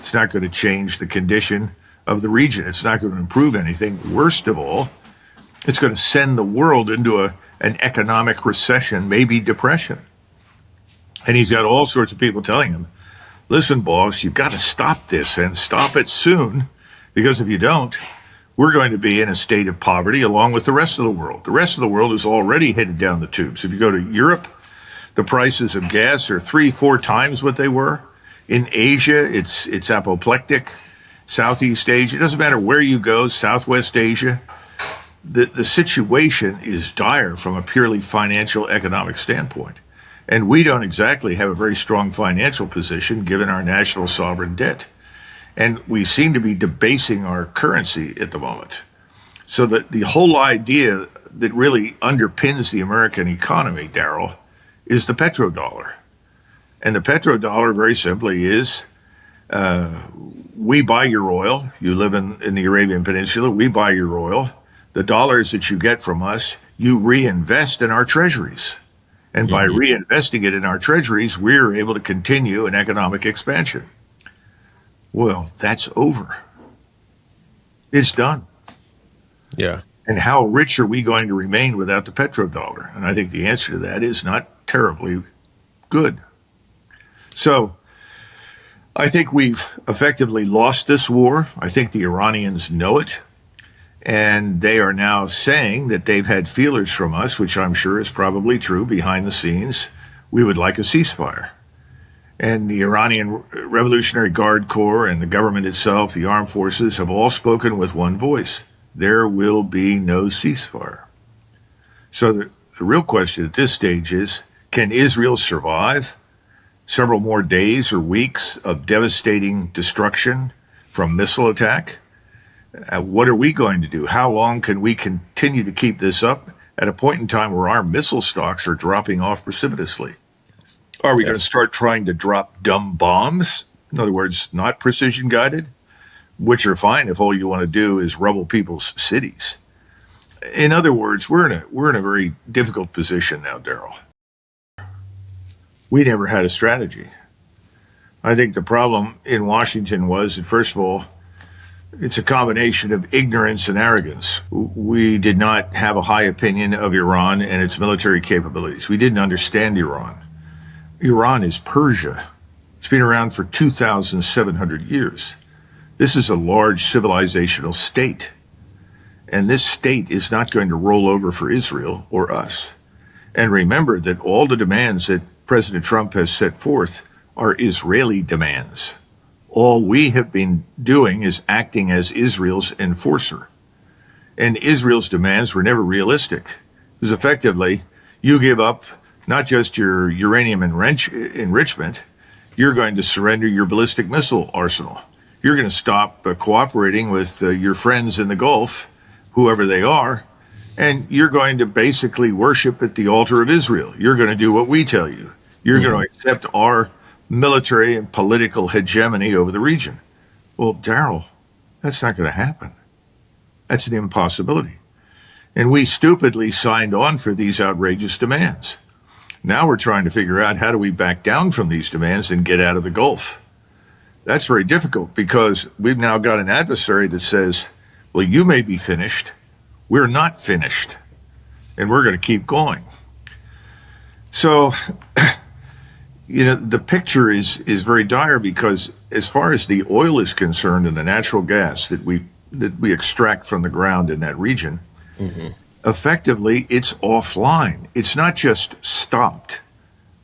It's not going to change the condition of the region. It's not going to improve anything. Worst of all, it's going to send the world into an economic recession, maybe depression. And he's got all sorts of people telling him, listen, boss, you've got to stop this and stop it soon, because if you don't, we're going to be in a state of poverty along with the rest of the world. The rest of the world is already headed down the tubes. If you go to Europe, the prices of gas are 3-4 times what they were. In Asia, it's apoplectic. Southeast Asia, it doesn't matter where you go, Southwest Asia. The situation is dire from a purely financial economic standpoint. And we don't exactly have a very strong financial position given our national sovereign debt. And we seem to be debasing our currency at the moment. So that the whole idea that really underpins the American economy, Darryl, is the petrodollar. And the petrodollar, very simply, is we buy your oil. You live in the Arabian Peninsula. We buy your oil. The dollars that you get from us, you reinvest in our treasuries. And by reinvesting it in our treasuries, we're able to continue an economic expansion. Well, that's over. It's done. Yeah. And how rich are we going to remain without the petrodollar? And I think the answer to that is not terribly good. So I think we've effectively lost this war. I think the Iranians know it. And they are now saying that they've had feelers from us, which I'm sure is probably true behind the scenes. We would like a ceasefire. And the Iranian Revolutionary Guard Corps and the government itself, the armed forces, have all spoken with one voice. There will be no ceasefire. So the real question at this stage is, can Israel survive several more days or weeks of devastating destruction from missile attack? What are we going to do? How long can we continue to keep this up at a point in time where our missile stocks are dropping off precipitously? Are we going to start trying to drop dumb bombs? In other words, not precision guided, which are fine if all you want to do is rubble people's cities. In other words, we're in a very difficult position now, Daryl. We never had a strategy. I think the problem in Washington was that, first of all, it's a combination of ignorance and arrogance. We did not have a high opinion of Iran and its military capabilities. We didn't understand Iran. Iran is Persia. It's been around for 2,700 years. This is a large civilizational state. And this state is not going to roll over for Israel or us. And remember that all the demands that President Trump has set forth are Israeli demands. All we have been doing is acting as Israel's enforcer. And Israel's demands were never realistic. Because effectively, you give up not just your uranium enrichment, you're going to surrender your ballistic missile arsenal. You're going to stop cooperating with your friends in the Gulf, whoever they are, and you're going to basically worship at the altar of Israel. You're going to do what we tell you. You're going to accept our military and political hegemony over the region. Well, Daryl, that's not going to happen. That's an impossibility. And we stupidly signed on for these outrageous demands. Now we're trying to figure out how do we back down from these demands and get out of the Gulf. That's very difficult because we've now got an adversary that says, well, you may be finished. We're not finished. And we're going to keep going. So, the picture is very dire because as far as the oil is concerned and the natural gas that we extract from the ground in that region, effectively it's offline. It's not just stopped.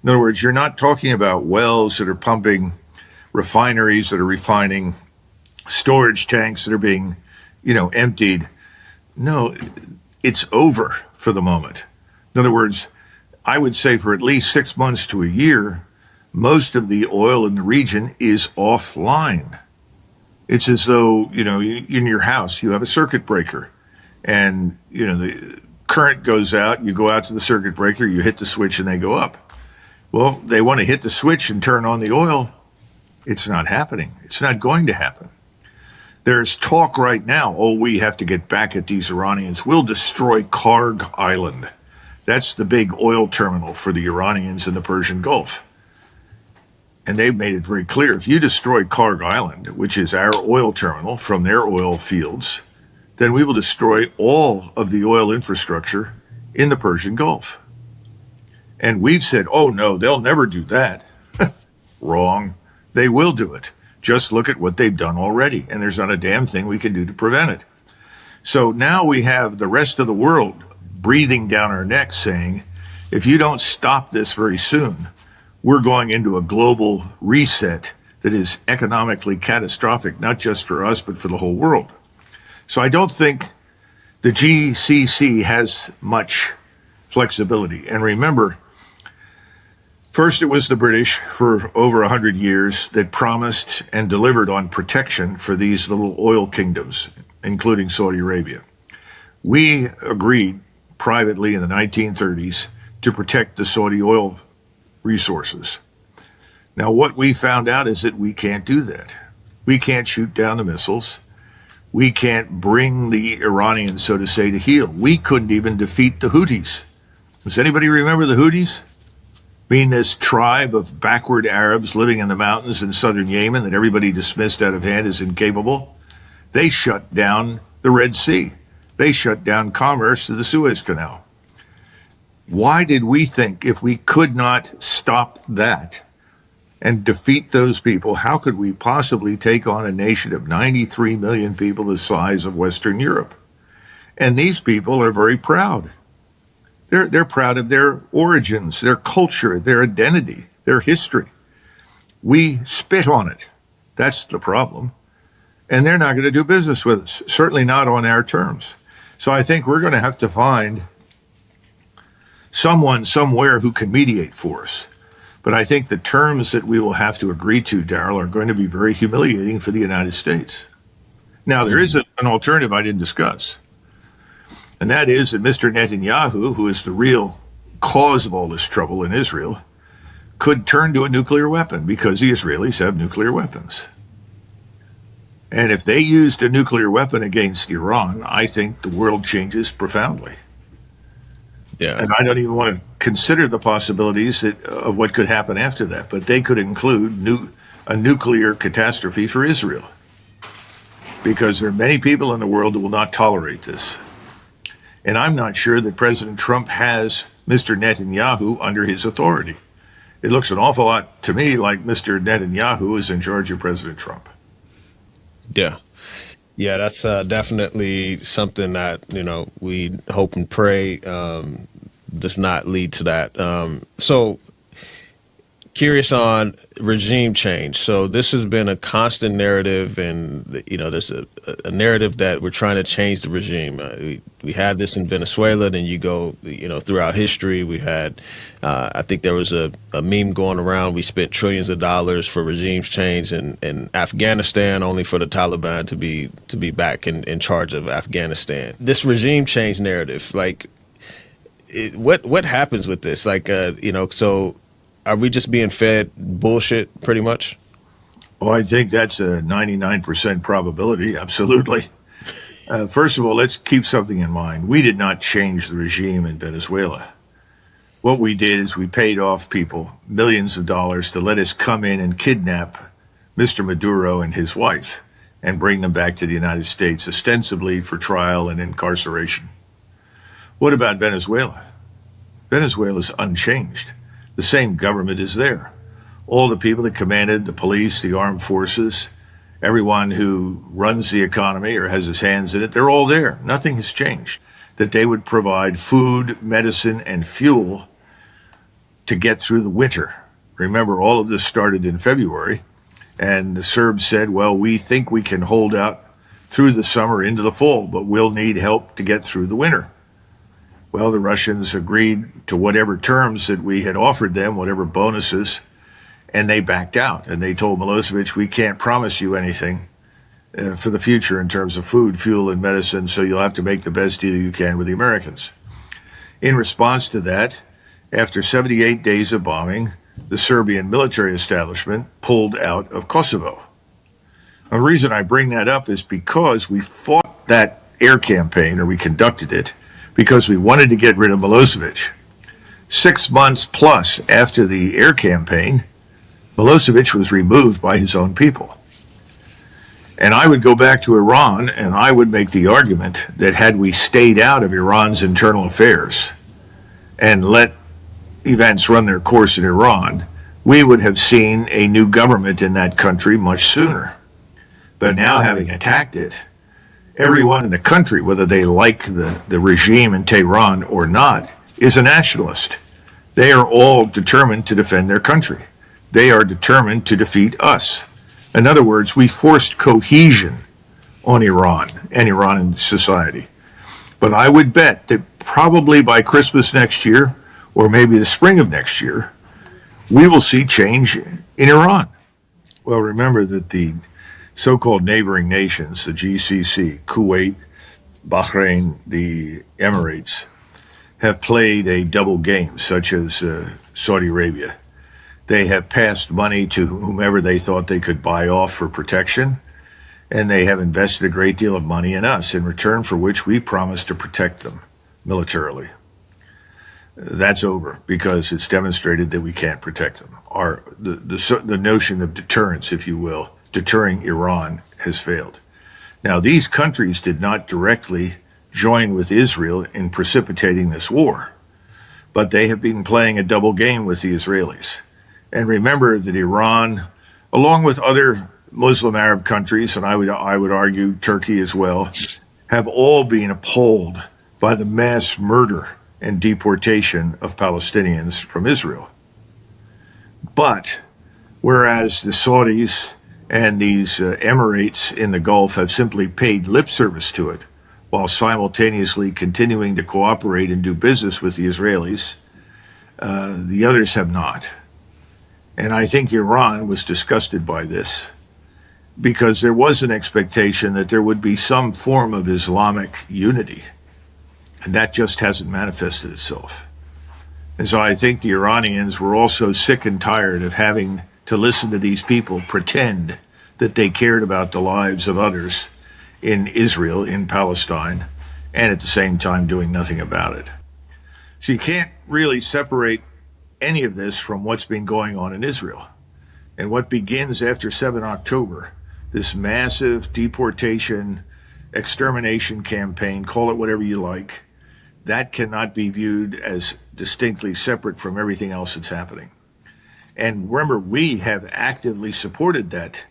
In other words, you're not talking about wells that are pumping, refineries that are refining, storage tanks that are being, emptied. No, it's over for the moment. In other words, I would say for at least 6 months to a year, most of the oil in the region is offline. It's as though, in your house, you have a circuit breaker and, the current goes out, you go out to the circuit breaker, you hit the switch and they go up. Well, they want to hit the switch and turn on the oil. It's not happening. It's not going to happen. There's talk right now, we have to get back at these Iranians. We'll destroy Karg Island. That's the big oil terminal for the Iranians in the Persian Gulf. And they've made it very clear, if you destroy Karg Island, which is our oil terminal from their oil fields, then we will destroy all of the oil infrastructure in the Persian Gulf. And we've said, no, they'll never do that. Wrong. They will do it. Just look at what they've done already, and there's not a damn thing we can do to prevent it. So now we have the rest of the world breathing down our necks saying, if you don't stop this very soon, we're going into a global reset that is economically catastrophic, not just for us, but for the whole world. So I don't think the GCC has much flexibility. And remember, first it was the British for over 100 years that promised and delivered on protection for these little oil kingdoms, including Saudi Arabia. We agreed privately in the 1930s to protect the Saudi oil resources. Now, what we found out is that we can't do that. We can't shoot down the missiles. We can't bring the Iranians, so to say, to heel. We couldn't even defeat the Houthis. Does anybody remember the Houthis? Being this tribe of backward Arabs living in the mountains in southern Yemen that everybody dismissed out of hand as incapable. They shut down the Red Sea. They shut down commerce to the Suez Canal. Why did we think if we could not stop that and defeat those people, how could we possibly take on a nation of 93 million people the size of Western Europe? And these people are very proud. They're proud of their origins, their culture, their identity, their history. We spit on it. That's the problem. And they're not going to do business with us, certainly not on our terms. So I think we're going to have to find someone somewhere who can mediate for us. But I think the terms that we will have to agree to, Daryl, are going to be very humiliating for the United States. Now, there is an alternative I didn't discuss, and that is that Mr. Netanyahu, who is the real cause of all this trouble in Israel, could turn to a nuclear weapon because the Israelis have nuclear weapons. And if they used a nuclear weapon against Iran, I think the world changes profoundly. Yeah. And I don't even want to consider the possibilities of what could happen after that, but they could include a nuclear catastrophe for Israel, because there are many people in the world that will not tolerate this. And I'm not sure that President Trump has Mr. Netanyahu under his authority. It looks an awful lot to me like Mr. Netanyahu is in charge of President Trump. Yeah. Yeah, that's definitely something that, we hope and pray does not lead to that. So curious on regime change. So this has been a constant narrative, and there's a narrative that we're trying to change the regime. We had this in Venezuela, then you go, throughout history. We had, I think there was a meme going around. We spent trillions of dollars for regimes change in Afghanistan, only for the Taliban to be back in charge of Afghanistan. This regime change narrative, what happens with this? So. Are we just being fed bullshit pretty much? Well, I think that's a 99% probability. Absolutely. First of all, let's keep something in mind. We did not change the regime in Venezuela. What we did is we paid off people millions of dollars to let us come in and kidnap Mr. Maduro and his wife and bring them back to the United States, ostensibly for trial and incarceration. What about Venezuela? Venezuela is unchanged. The same government is there. All the people that commanded the police, the armed forces, everyone who runs the economy or has his hands in it, they're all there. Nothing has changed. That they would provide food, medicine, and fuel to get through the winter. Remember, all of this started in February, and the Serbs said, well, we think we can hold out through the summer into the fall, but we'll need help to get through the winter. Well, the Russians agreed to whatever terms that we had offered them, whatever bonuses, and they backed out. And they told Milosevic, we can't promise you anything for the future in terms of food, fuel, and medicine, so you'll have to make the best deal you can with the Americans. In response to that, after 78 days of bombing, the Serbian military establishment pulled out of Kosovo. Now, the reason I bring that up is because we fought that air campaign, or we conducted it, because we wanted to get rid of Milosevic. 6 months plus after the air campaign, Milosevic was removed by his own people. And I would go back to Iran and I would make the argument that had we stayed out of Iran's internal affairs and let events run their course in Iran, we would have seen a new government in that country much sooner. But now, having attacked it, everyone in the country, whether they like the regime in Tehran or not, is a nationalist. They are all determined to defend their country. They are determined to defeat us. In other words, we forced cohesion on Iran and Iranian society. But I would bet that probably by Christmas next year, or maybe the spring of next year, we will see change in Iran. Well, remember that the so-called neighboring nations, the GCC, Kuwait, Bahrain, the Emirates, have played a double game, such as Saudi Arabia. They have passed money to whomever they thought they could buy off for protection, and they have invested a great deal of money in us, in return for which we promised to protect them militarily. That's over, because it's demonstrated that we can't protect them. The notion of deterrence, if you will, deterring Iran, has failed. Now, these countries did not directly join with Israel in precipitating this war, but they have been playing a double game with the Israelis. And remember that Iran, along with other Muslim Arab countries, and I would argue Turkey as well, have all been appalled by the mass murder and deportation of Palestinians from Israel. But whereas the Saudis and these Emirates in the Gulf have simply paid lip service to it, while simultaneously continuing to cooperate and do business with the Israelis, The others have not. And I think Iran was disgusted by this because there was an expectation that there would be some form of Islamic unity. And that just hasn't manifested itself. And so I think the Iranians were also sick and tired of having to listen to these people pretend that they cared about the lives of others in Israel, in Palestine, and at the same time doing nothing about it. So you can't really separate any of this from what's been going on in Israel. And what begins after 7 October, this massive deportation, extermination campaign, call it whatever you like, that cannot be viewed as distinctly separate from everything else that's happening. And remember, we have actively supported that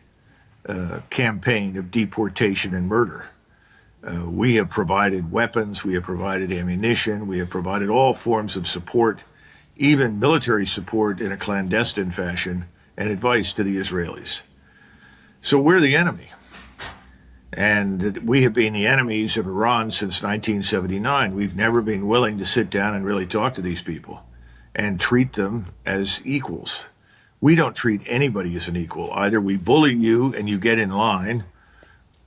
campaign of deportation and murder. We have provided weapons, we have provided ammunition, we have provided all forms of support, even military support in a clandestine fashion, and advice to the Israelis. So we're the enemy. And we have been the enemies of Iran since 1979. We've never been willing to sit down and really talk to these people and treat them as equals. We don't treat anybody as an equal. Either we bully you and you get in line,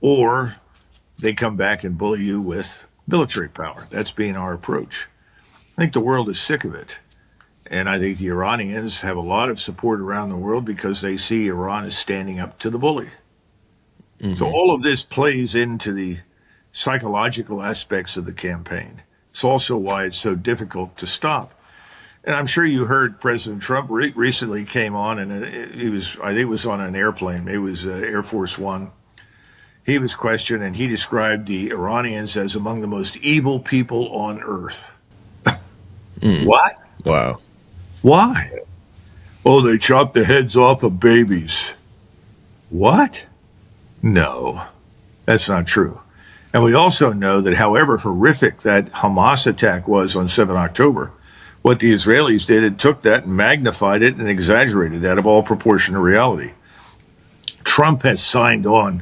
or they come back and bully you with military power. That's been our approach. I think the world is sick of it. And I think the Iranians have a lot of support around the world because they see Iran as standing up to the bully. Mm-hmm. So all of this plays into the psychological aspects of the campaign. It's also why it's so difficult to stop. And I'm sure you heard President Trump recently came on, and he was, I think it was on an airplane, maybe it was Air Force One. He was questioned, and he described the Iranians as among the most evil people on earth. What? Wow. Why? Oh, they chop the heads off of babies. What? No, that's not true. And we also know that however horrific that Hamas attack was on 7 October, what the Israelis did, it took that and magnified it and exaggerated it out of all proportion to reality. Trump has signed on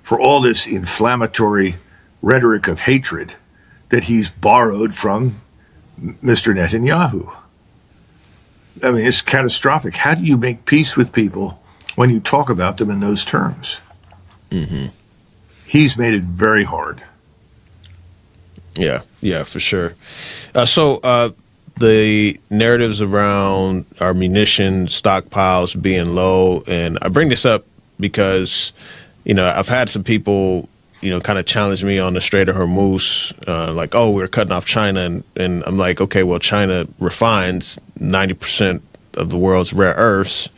for all this inflammatory rhetoric of hatred that he's borrowed from Mr. Netanyahu. I mean, it's catastrophic. How do you make peace with people when you talk about them in those terms? Mm-hmm. He's made it very hard. Yeah, for sure. So the narratives around our munition stockpiles being low, and I bring this up because, I've had some people, kind of challenge me on the Strait of Hormuz, like, oh, we're cutting off China. And I'm like, okay, well, China refines 90% of the world's rare earths.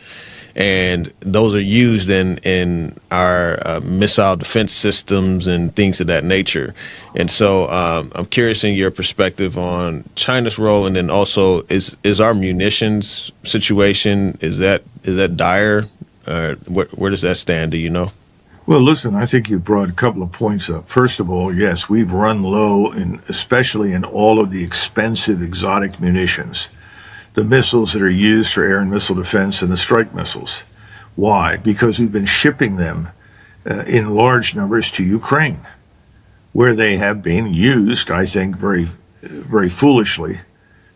And those are used in our missile defense systems and things of that nature. And so I'm curious in your perspective on China's role, and then also is our munitions situation, is that dire? Where does that stand? Do you know? Well, listen, I think you brought a couple of points up. First of all, yes, we've run low, especially in all of the expensive exotic munitions. The missiles that are used for air and missile defense and the strike missiles. Why? Because we've been shipping them in large numbers to Ukraine, where they have been used, I think, very, very foolishly.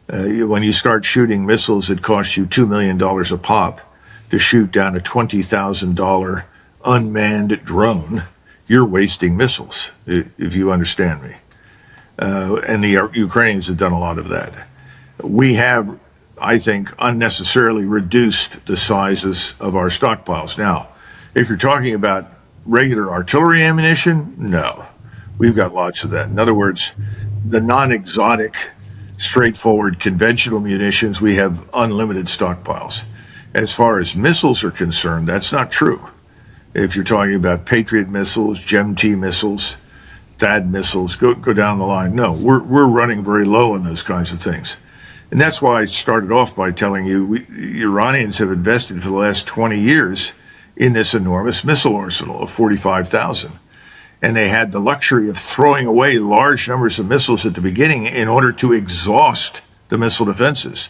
When you start shooting missiles that cost you $2 million a pop to shoot down a $20,000 unmanned drone, you're wasting missiles, if you understand me. And the Ukrainians have done a lot of that. We have, I think, unnecessarily reduced the sizes of our stockpiles. Now, if you're talking about regular artillery ammunition, no. We've got lots of that. In other words, the non-exotic, straightforward, conventional munitions, we have unlimited stockpiles. As far as missiles are concerned, that's not true. If you're talking about Patriot missiles, GEM-T missiles, THAAD missiles, go down the line. No, we're running very low on those kinds of things. And that's why I started off by telling you Iranians have invested for the last 20 years in this enormous missile arsenal of 45,000. And they had the luxury of throwing away large numbers of missiles at the beginning in order to exhaust the missile defenses.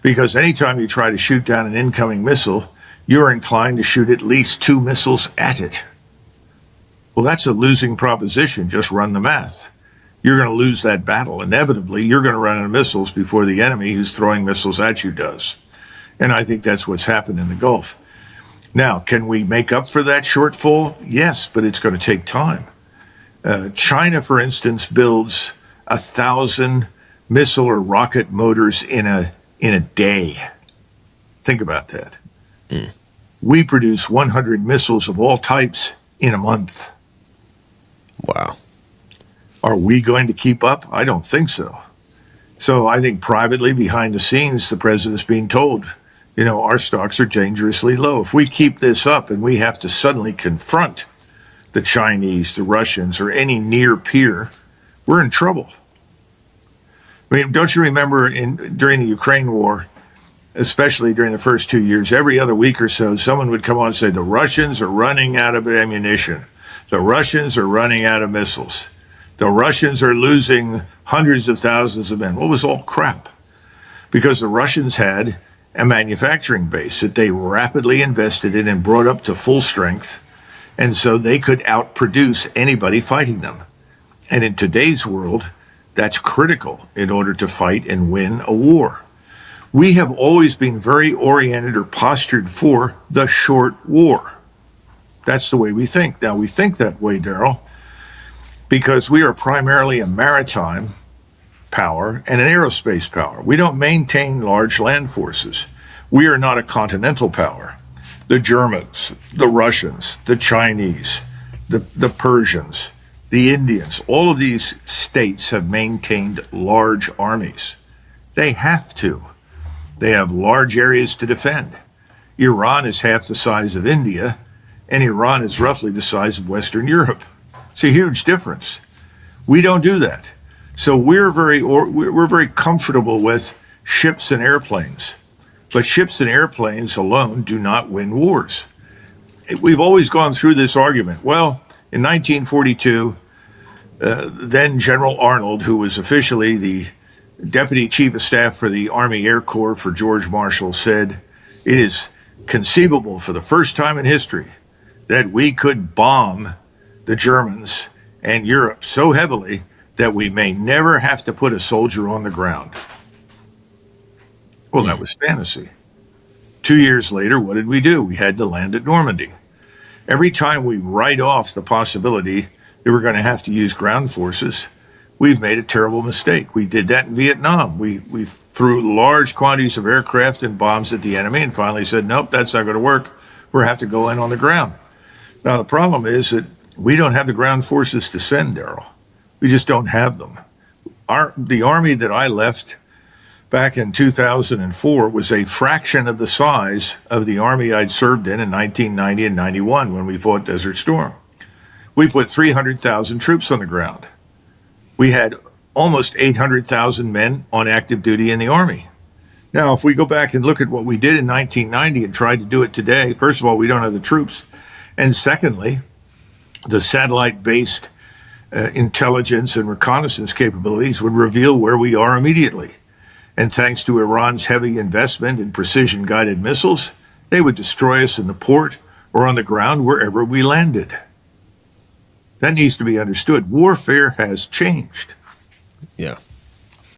Because anytime you try to shoot down an incoming missile, you're inclined to shoot at least 2 missiles at it. Well, that's a losing proposition. Just run the math. you're going to lose that battle. Inevitably, you're going to run out of missiles before the enemy who's throwing missiles at you does. And I think that's what's happened in the Gulf. Now, can we make up for that shortfall? Yes, but it's going to take time. China, for instance, builds 1,000 missile or rocket motors in a day. Think about that. We produce 100 missiles of all types in a month. Wow. Are we going to keep up? I don't think so. So I think privately, behind the scenes, the president's being told, our stocks are dangerously low. If we keep this up and we have to suddenly confront the Chinese, the Russians, or any near peer, we're in trouble. I mean, don't you remember during the Ukraine war, especially during the first 2 years, every other week or so, someone would come on and say, the Russians are running out of ammunition. The Russians are running out of missiles. The Russians are losing hundreds of thousands of men. Well, it was all crap, because the Russians had a manufacturing base that they rapidly invested in and brought up to full strength, and so they could outproduce anybody fighting them. And in today's world, that's critical in order to fight and win a war. We have always been very oriented or postured for the short war. That's the way we think. Now, we think that way, Daryl, because we are primarily a maritime power and an aerospace power. We don't maintain large land forces. We are not a continental power. The Germans, the Russians, the Chinese, the Persians, the Indians, all of these states have maintained large armies. They have to. They have large areas to defend. Iran is half the size of India, and Iran is roughly the size of Western Europe. It's a huge difference. We don't do that. So we're very comfortable with ships and airplanes. But ships and airplanes alone do not win wars. We've always gone through this argument. Well, in 1942, then General Arnold, who was officially the Deputy Chief of Staff for the Army Air Corps for George Marshall, said, it is conceivable for the first time in history that we could bomb the Germans and Europe so heavily that we may never have to put a soldier on the ground. Well, that was fantasy. 2 years later, what did we do? We had to land at Normandy. Every time we write off the possibility that we're going to have to use ground forces, we've made a terrible mistake. We did that in Vietnam. We threw large quantities of aircraft and bombs at the enemy and finally said, nope, that's not going to work. We'll have to go in on the ground. Now, the problem is that we don't have the ground forces to send, Daryl. We just don't have them. The army that I left back in 2004 was a fraction of the size of the army I'd served in 1990 and 91 when we fought Desert Storm. We put 300,000 troops on the ground. We had almost 800,000 men on active duty in the Army. Now, if we go back and look at what we did in 1990 and try to do it today, first of all, we don't have the troops. And secondly, the satellite-based intelligence and reconnaissance capabilities would reveal where we are immediately. And thanks to Iran's heavy investment in precision-guided missiles, they would destroy us in the port or on the ground wherever we landed. That needs to be understood. Warfare has changed. Yeah.